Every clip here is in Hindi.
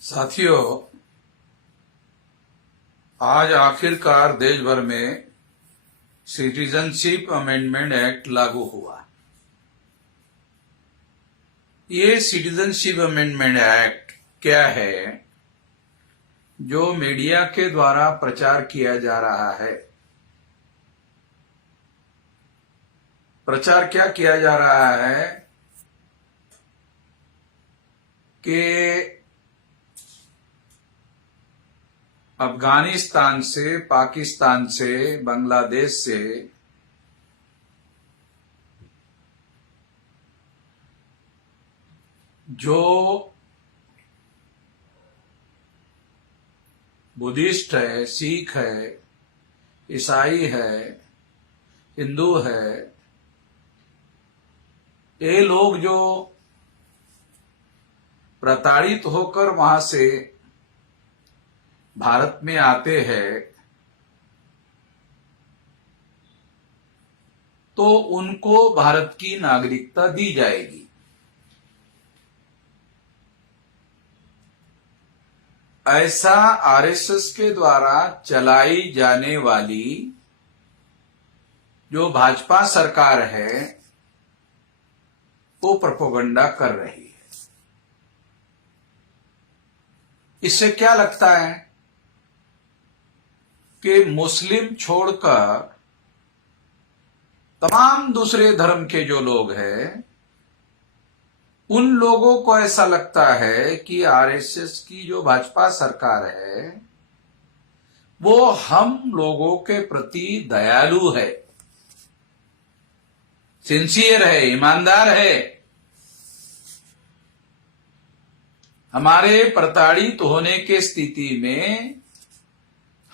साथियों, आज आखिरकार देश भर में सिटीजनशिप अमेंडमेंट एक्ट लागू हुआ। ये सिटीजनशिप अमेंडमेंट एक्ट क्या है जो मीडिया के द्वारा प्रचार किया जा रहा है? प्रचार क्या किया जा रहा है कि अफगानिस्तान से, पाकिस्तान से, बांग्लादेश से जो बुद्धिस्ट है, सिख है, ईसाई है, हिंदू है, ये लोग जो प्रताड़ित होकर वहां से भारत में आते हैं तो उनको भारत की नागरिकता दी जाएगी। ऐसा आरएसएस के द्वारा चलाई जाने वाली जो भाजपा सरकार है वो प्रोपेगेंडा कर रही है। इससे क्या लगता है कि मुस्लिम छोड़कर तमाम दूसरे धर्म के जो लोग हैं उन लोगों को ऐसा लगता है कि आरएसएस की जो भाजपा सरकार है वो हम लोगों के प्रति दयालु है, सिंसियर है, ईमानदार है। हमारे प्रताड़ित होने के स्थिति में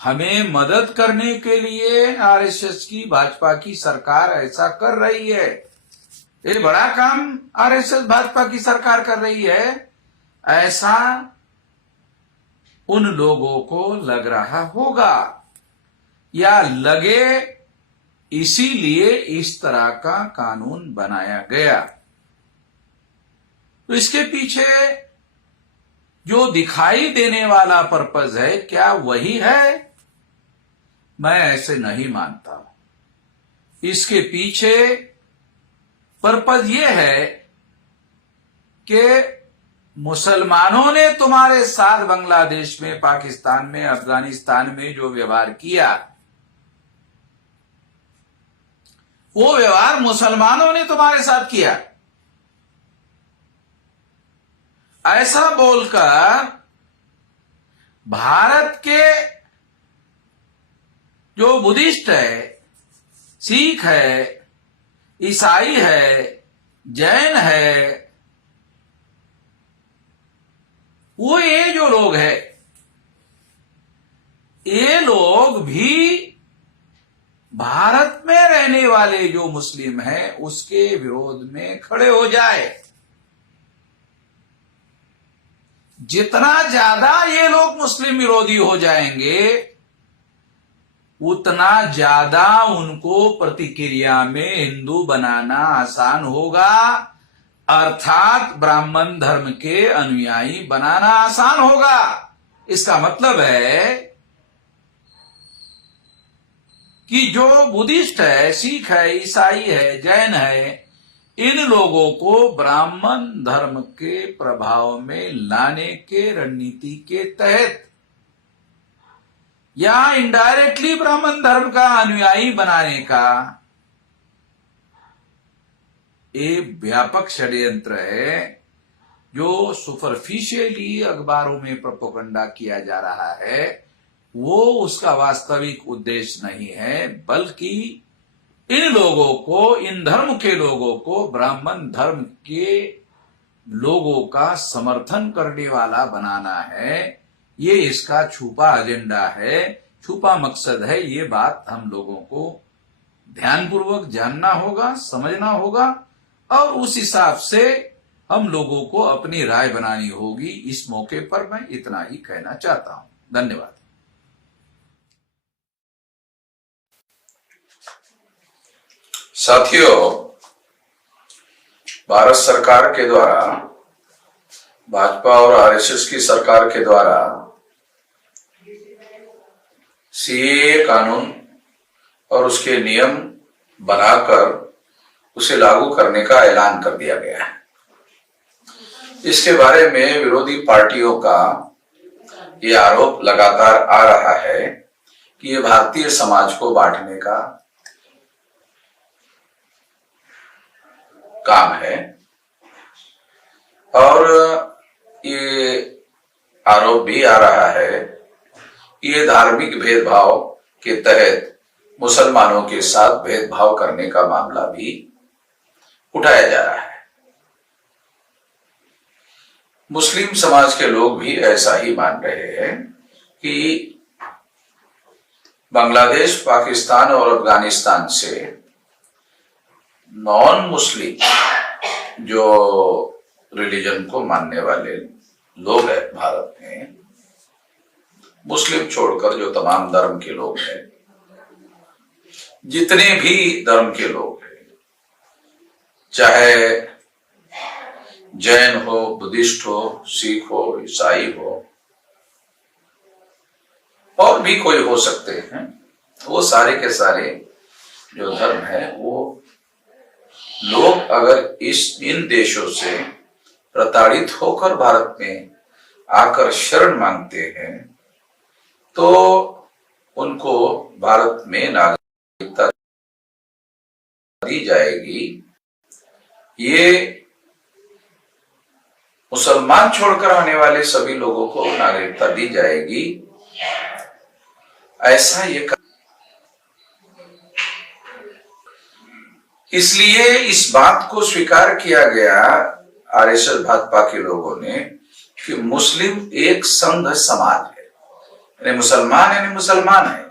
हमें मदद करने के लिए आरएसएस की, भाजपा की सरकार ऐसा कर रही है। ये बड़ा काम आरएसएस भाजपा की सरकार कर रही है, ऐसा उन लोगों को लग रहा होगा या लगे, इसीलिए इस तरह का कानून बनाया गया। तो इसके पीछे जो दिखाई देने वाला पर्पज है, क्या वही है? मैं ऐसे नहीं मानता। इसके पीछे पर्पज ये है कि मुसलमानों ने तुम्हारे साथ बांग्लादेश में, पाकिस्तान में, अफगानिस्तान में जो व्यवहार किया, वो व्यवहार मुसलमानों ने तुम्हारे साथ किया, ऐसा बोलकर भारत के जो बुद्धिस्ट है, सिख है, ईसाई है, जैन है, वो ये जो लोग हैं, ये लोग भी भारत में रहने वाले जो मुस्लिम हैं उसके विरोध में खड़े हो जाए। जितना ज्यादा ये लोग मुस्लिम विरोधी हो जाएंगे उतना ज्यादा उनको प्रतिक्रिया में हिंदू बनाना आसान होगा, अर्थात ब्राह्मण धर्म के अनुयायी बनाना आसान होगा। इसका मतलब है कि जो बुद्धिस्ट है, सिख है, ईसाई है, जैन है, इन लोगों को ब्राह्मण धर्म के प्रभाव में लाने के रणनीति के तहत या इनडायरेक्टली ब्राह्मण धर्म का अनुयायी बनाने का एक व्यापक षड्यंत्र है जो सुपरफिशियली अखबारों में प्रोपेगेंडा किया जा रहा है। वो उसका वास्तविक उद्देश्य नहीं है, बल्कि इन लोगों को, इन धर्म के लोगों को ब्राह्मण धर्म के लोगों का समर्थन करने वाला बनाना है। ये इसका छुपा एजेंडा है, छुपा मकसद है। ये बात हम लोगों को ध्यानपूर्वक जानना होगा, समझना होगा और उस हिसाब से हम लोगों को अपनी राय बनानी होगी। इस मौके पर मैं इतना ही कहना चाहता हूं। धन्यवाद। साथियों, भारत सरकार के द्वारा, भाजपा और आरएसएस की सरकार के द्वारा सीएए कानून और उसके नियम बनाकर उसे लागू करने का ऐलान कर दिया गया है। इसके बारे में विरोधी पार्टियों का ये आरोप लगातार आ रहा है कि ये भारतीय समाज को बांटने का काम है, और ये आरोप भी आ रहा है कि ये धार्मिक भेदभाव के तहत मुसलमानों के साथ भेदभाव करने का मामला भी उठाया जा रहा है। मुस्लिम समाज के लोग भी ऐसा ही मान रहे हैं कि बांग्लादेश, पाकिस्तान और अफगानिस्तान से नॉन मुस्लिम जो रिलीजन को मानने वाले लोग हैं भारत में, मुस्लिम छोड़कर जो तमाम धर्म के लोग हैं, जितने भी धर्म के लोग हैं, चाहे जैन हो, बुद्धिस्ट हो, सिख हो, ईसाई हो, और भी कोई हो सकते हैं, वो सारे के सारे जो धर्म है, वो लोग अगर इन देशों से प्रताड़ित होकर भारत में आकर शरण मांगते हैं तो उनको भारत में नागरिकता दी जाएगी। ये मुसलमान छोड़कर आने वाले सभी लोगों को नागरिकता दी जाएगी, ऐसा ये इसलिए इस बात को स्वीकार किया गया आरएसएस भाजपा के लोगों ने कि मुस्लिम एक संघ समाज है, यानी मुसलमान है।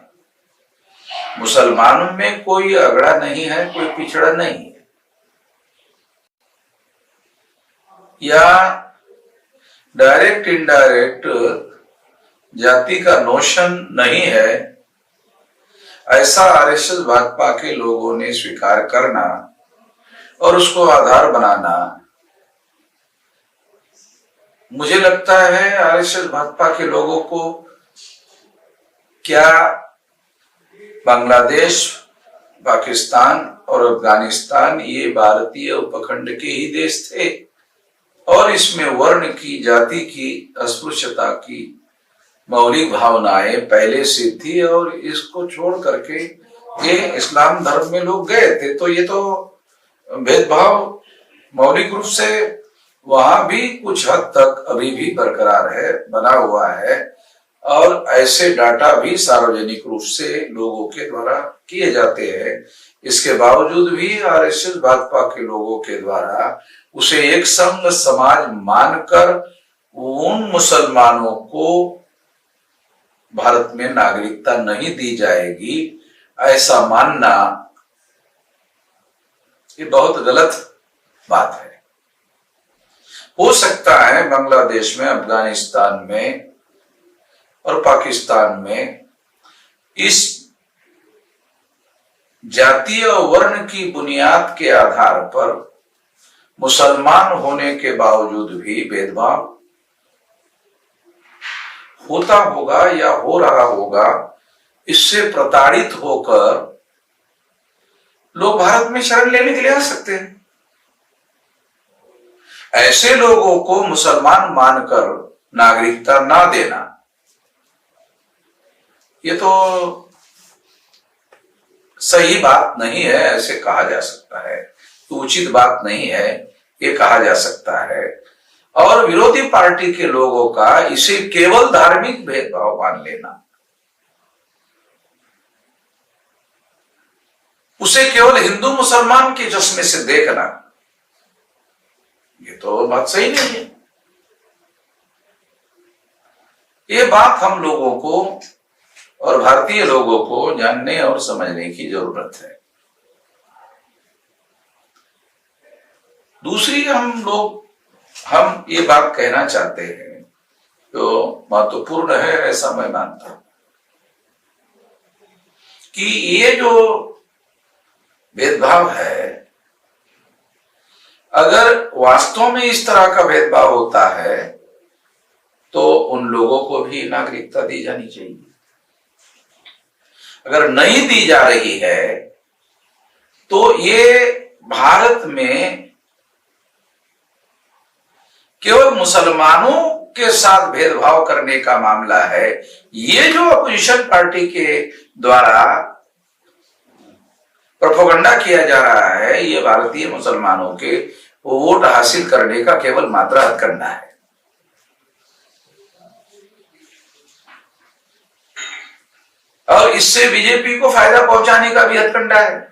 मुसलमानों में कोई अगड़ा नहीं है, कोई पिछड़ा नहीं है, या डायरेक्ट इनडायरेक्ट जाति का नोशन नहीं है, ऐसा आरएसएस भाजपा के लोगों ने स्वीकार करना और उसको आधार बनाना, मुझे लगता है आरएसएस भाजपा के लोगों को क्या बांग्लादेश, पाकिस्तान और अफगानिस्तान ये भारतीय उपखंड के ही देश थे और इसमें वर्ण की, जाति की, अस्पृश्यता की मौलिक भावनाएं पहले से थी और इसको छोड़ करके ये इस्लाम धर्म में लोग गए थे, तो ये तो भेदभाव मौलिक रूप से वहां भी कुछ हद तक अभी भी बरकरार है, बना हुआ है, और ऐसे डाटा भी सार्वजनिक रूप से लोगों के द्वारा किए जाते हैं। इसके बावजूद भी आरएसएस भाजपा के लोगों के द्वारा उसे एक संघ समाज मानकर उन मुसलमानों को भारत में नागरिकता नहीं दी जाएगी, ऐसा मानना ये बहुत गलत बात है। हो सकता है बांग्लादेश में, अफगानिस्तान में और पाकिस्तान में इस जातीय वर्ण की बुनियाद के आधार पर मुसलमान होने के बावजूद भी भेदभाव होता होगा या हो रहा होगा। इससे प्रताड़ित होकर लोग भारत में शरण लेने के लिए आ सकते हैं। ऐसे लोगों को मुसलमान मानकर नागरिकता ना देना, ये तो सही बात नहीं है, ऐसे कहा जा सकता है, तो उचित बात नहीं है, ये कहा जा सकता है। और विरोधी पार्टी के लोगों का इसे केवल धार्मिक भेदभाव मान लेना, उसे केवल हिंदू मुसलमान के चश्मे से देखना, ये तो बात सही नहीं है। ये बात हम लोगों को और भारतीय लोगों को जानने और समझने की जरूरत है। दूसरी, हम लोग हम ये बात कहना चाहते हैं जो महत्वपूर्ण है, ऐसा मैं मानता हूं कि ये जो भेदभाव है, अगर वास्तव में इस तरह का भेदभाव होता है तो उन लोगों को भी नागरिकता दी जानी चाहिए। अगर नहीं दी जा रही है तो ये भारत में केवल मुसलमानों के साथ भेदभाव करने का मामला है। ये जो अपोजिशन पार्टी के द्वारा प्रोपेगेंडा किया जा रहा है, ये भारतीय मुसलमानों के वोट हासिल करने का केवल मात्रा हथकंडा है। और इससे बीजेपी को फायदा पहुंचाने का भी हथकंडा है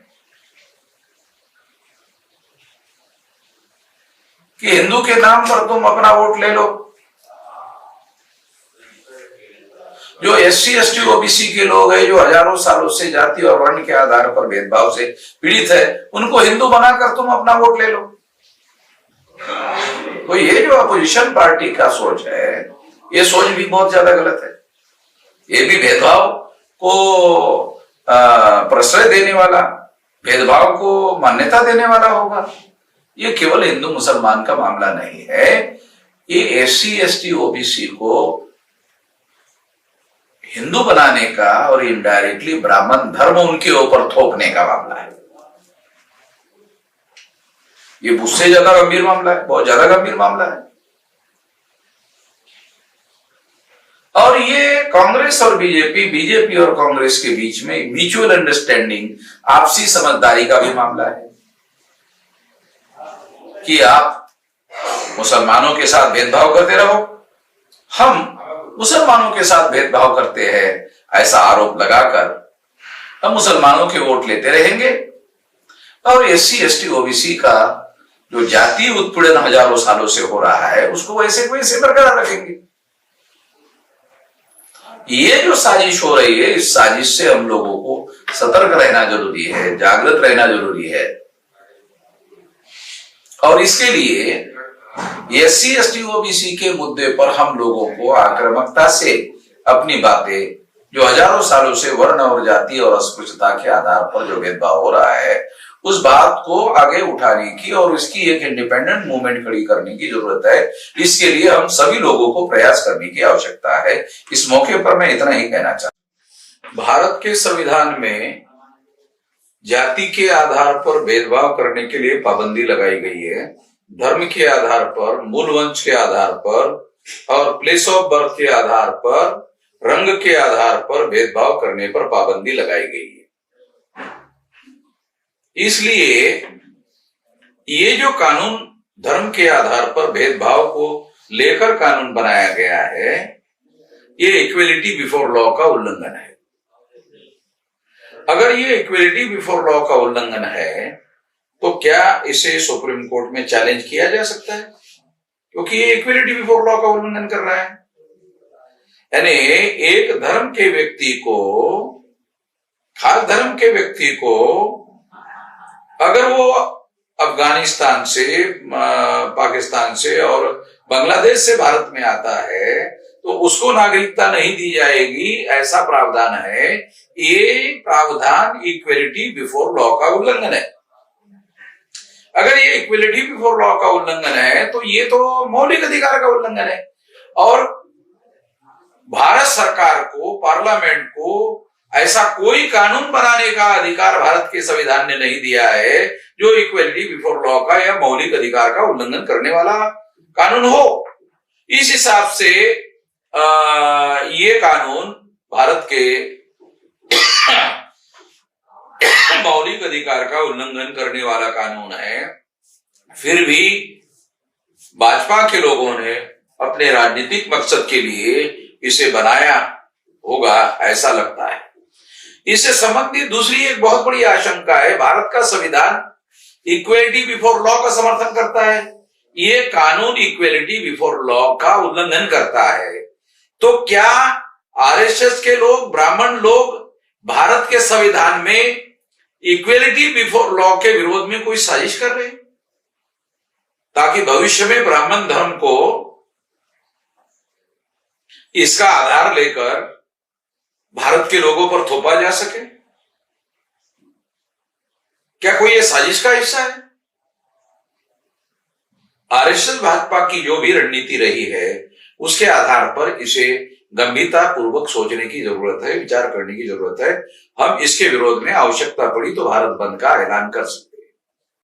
कि हिंदू के नाम पर तुम अपना वोट ले लो। जो एससी एसटी ओबीसी के लोग हैं, जो हजारों सालों से जाति और वर्ण के आधार पर भेदभाव से पीड़ित है, उनको हिंदू बनाकर तुम अपना वोट ले लो। तो ये जो अपोजिशन पार्टी का सोच है, ये सोच भी बहुत ज्यादा गलत है। ये भी भेदभाव को प्रश्रय देने वाला, भेदभाव को मान्यता देने वाला होगा। ये केवल हिंदू मुसलमान का मामला नहीं है, ये एससी एसटी ओबीसी को हिंदू बनाने का और इनडायरेक्टली ब्राह्मण धर्म उनके ऊपर थोपने का मामला है। ये उससे ज्यादा गंभीर मामला है, बहुत ज्यादा गंभीर मामला है। और ये कांग्रेस और बीजेपी और कांग्रेस के बीच में म्यूचुअल अंडरस्टैंडिंग, आपसी समझदारी का भी मामला है कि आप मुसलमानों के साथ भेदभाव करते रहो, हम मुसलमानों के साथ भेदभाव करते हैं, ऐसा आरोप लगाकर हम मुसलमानों के वोट लेते रहेंगे और एससी एसटी ओबीसी का जो जातीय उत्पीड़न हजारों सालों से हो रहा है उसको वैसे वैसे बरकरार रखेंगे। ये जो साजिश हो रही है, इस साजिश से हम लोगों को सतर्क रहना जरूरी है, जागृत रहना जरूरी है। और इसके लिए एससी एसटी ओबीसी के मुद्दे पर हम लोगों को आक्रामकता से अपनी बातें, जो हजारों सालों से वर्ण और जाति और अस्पृश्यता के आधार पर जो भेदभाव हो रहा है, उस बात को आगे उठाने की और उसकी एक इंडिपेंडेंट मूवमेंट खड़ी करने की जरूरत है। इसके लिए हम सभी लोगों को प्रयास करने की आवश्यकता है। इस मौके पर मैं इतना ही कहना चाहता हूं। भारत के संविधान में जाति के आधार पर भेदभाव करने के लिए पाबंदी लगाई गई है। धर्म के आधार पर, मूल वंश के आधार पर और प्लेस ऑफ बर्थ के आधार पर, रंग के आधार पर भेदभाव करने पर पाबंदी लगाई गई है। इसलिए ये जो कानून धर्म के आधार पर भेदभाव को लेकर कानून बनाया गया है, ये इक्वेलिटी बिफोर लॉ का उल्लंघन है। अगर ये इक्वेलिटी बिफोर लॉ का उल्लंघन है तो क्या इसे सुप्रीम कोर्ट में चैलेंज किया जा सकता है? क्योंकि ये इक्वेलिटी बिफोर लॉ का उल्लंघन कर रहा है। यानी एक धर्म के व्यक्ति को, खास धर्म के व्यक्ति को, अगर वो अफगानिस्तान से, पाकिस्तान से और बांग्लादेश से भारत में आता है तो उसको नागरिकता नहीं दी जाएगी, ऐसा प्रावधान है। ये प्रावधान इक्वेलिटी बिफोर लॉ का उल्लंघन है। अगर ये इक्वेलिटी बिफोर लॉ का उल्लंघन है तो ये तो मौलिक अधिकार का उल्लंघन है। और भारत सरकार को, पार्लियामेंट को ऐसा कोई कानून बनाने का अधिकार भारत के संविधान ने नहीं दिया है जो इक्वेलिटी बिफोर लॉ का या मौलिक अधिकार का उल्लंघन करने वाला कानून हो। इस हिसाब से ये कानून भारत के मौलिक अधिकार का उल्लंघन करने वाला कानून है। फिर भी भाजपा के लोगों ने अपने राजनीतिक मकसद के लिए इसे बनाया होगा, ऐसा लगता है। इससे संबंधित दूसरी एक बहुत बड़ी आशंका है, भारत का संविधान इक्वेलिटी बिफोर लॉ का समर्थन करता है, ये कानून इक्वेलिटी बिफोर लॉ का उल्लंघन करता है। तो क्या आरएसएस के लोग, ब्राह्मण लोग भारत के संविधान में इक्वेलिटी बिफोर लॉ के विरोध में कोई साजिश कर रहे हैं? ताकि भविष्य में ब्राह्मण धर्म को इसका आधार लेकर भारत के लोगों पर थोपा जा सके। क्या कोई ये साजिश का हिस्सा है? आरएसएस भाजपा की जो भी रणनीति रही है उसके आधार पर इसे गंभीरता पूर्वक सोचने की जरूरत है, विचार करने की जरूरत है। हम इसके विरोध में आवश्यकता पड़ी तो भारत बंद का ऐलान कर सकते हैं।